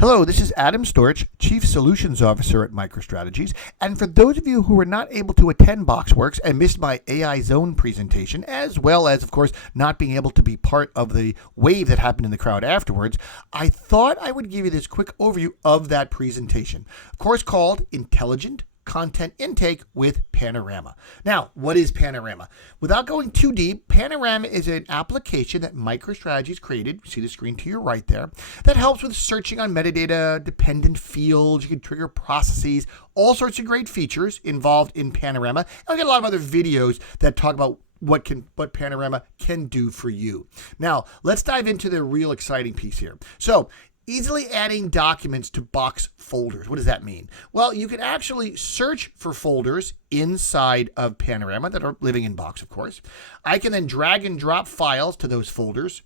Hello, this is Adam Storch, Chief Solutions Officer at Micro Strategies. And for those of you who were not able to attend BoxWorks and missed my AI Zone presentation, as well as, of course, not being able to be part of the wave that happened in the crowd afterwards, I thought I would give you this quick overview of that presentation. Of course, called Intelligent Content Intake with Panorama. Now, what is Panorama? Without going too deep, Panorama is an application that MicroStrategies created, you see the screen to your right there, that helps with searching on metadata, dependent fields, you can trigger processes, all sorts of great features involved in Panorama. And we got a lot of other videos that talk about what Panorama can do for you. Now, let's dive into the real exciting piece here. So, easily adding documents to Box folders. What does that mean? Well, you can actually search for folders inside of Panorama that are living in Box, of course. I can then drag and drop files to those folders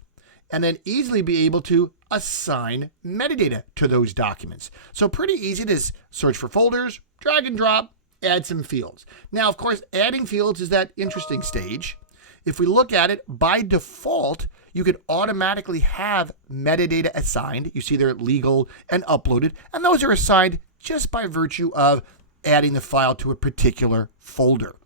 and then easily be able to assign metadata to those documents. So pretty easy to search for folders, drag and drop, add some fields. Now, of course, adding fields is that interesting stage. If we look at it, by default, you can automatically have metadata assigned. You see they're legal and uploaded, and those are assigned just by virtue of adding the file to a particular folder.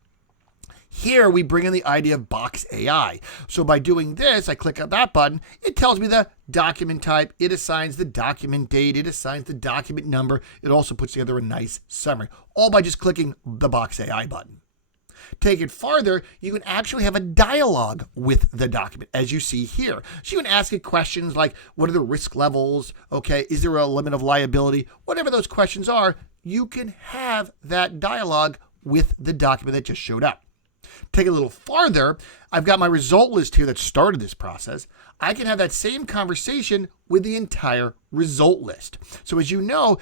Here, we bring in the idea of Box AI. So by doing this, I click on that button, it tells me the document type, it assigns the document date, it assigns the document number, it also puts together a nice summary, all by just clicking the Box AI button. Take it farther, you can actually have a dialogue with the document, as you see here. So you can ask it questions like, what are the risk levels? Okay, is there a limit of liability? Whatever those questions are, you can have that dialogue with the document that just showed up. Take it a little farther, I've got my result list here that started this process. I can have that same conversation with the entire result list. So as you know,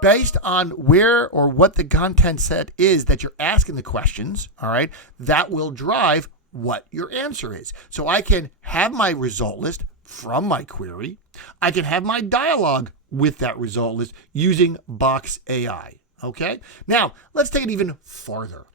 based on where or what the content set is that you're asking the questions, all right, that will drive what your answer is. So I can have my result list from my query. I can have my dialogue with that result list using Box AI, okay? Now, let's take it even farther.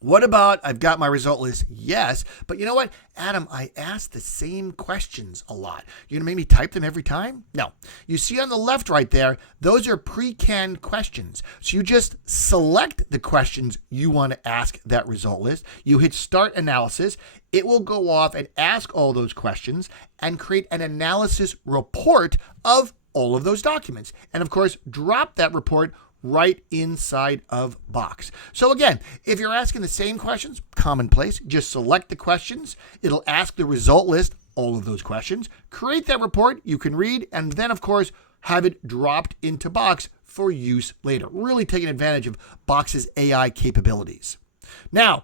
What about, I've got my result list, yes, but you know what, Adam, I asked the same questions a lot. You're going to make me type them every time? No. You see on the left right there, those are pre-canned questions. So you just select the questions you want to ask that result list. You hit Start Analysis. It will go off and ask all those questions and create an analysis report of all of those documents. And of course, drop that report right inside of Box. So again, if you're asking the same questions, commonplace, just select the questions. It'll ask the result list all of those questions, create that report you can read, and then of course, have it dropped into Box for use later. Really taking advantage of Box's AI capabilities. Now,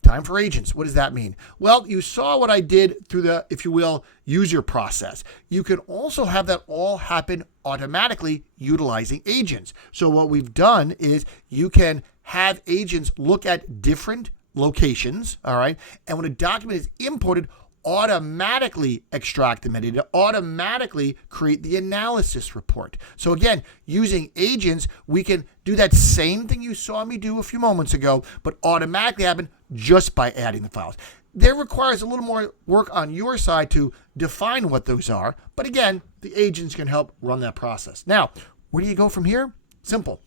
time for agents. What does that mean? Well, you saw what I did through the, if you will, user process. You can also have that all happen automatically utilizing agents. So what we've done is you can have agents look at different locations, all right? And when a document is imported, automatically extract the metadata, automatically create the analysis report. So again, using agents, we can do that same thing you saw me do a few moments ago, but automatically happen just by adding the files. That requires a little more work on your side to define what those are, but again, the agents can help run that process. Now, where do you go from here? Simple.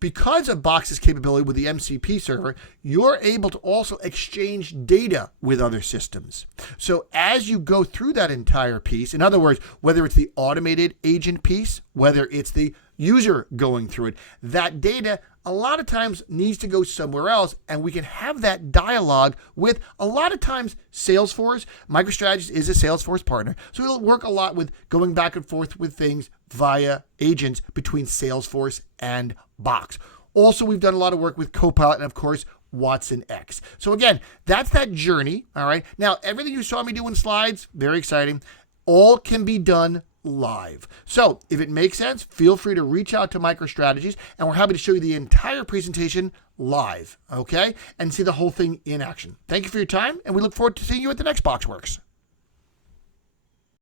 Because of Box's capability with the MCP server, you're able to also exchange data with other systems. So as you go through that entire piece, in other words, whether it's the automated agent piece, whether it's the user going through it, that data a lot of times needs to go somewhere else, and we can have that dialogue with a lot of times Salesforce. MicroStrategies is a Salesforce partner, so it'll work a lot with going back and forth with things via agents between Salesforce and Box. Also, we've done a lot of work with Copilot and, of course, WatsonX. So again, that's that journey, all right? Now, everything you saw me do in slides, very exciting, all can be done live. So if it makes sense, feel free to reach out to MicroStrategies, and we're happy to show you the entire presentation live, okay? And see the whole thing in action. Thank you for your time, and we look forward to seeing you at the next BoxWorks.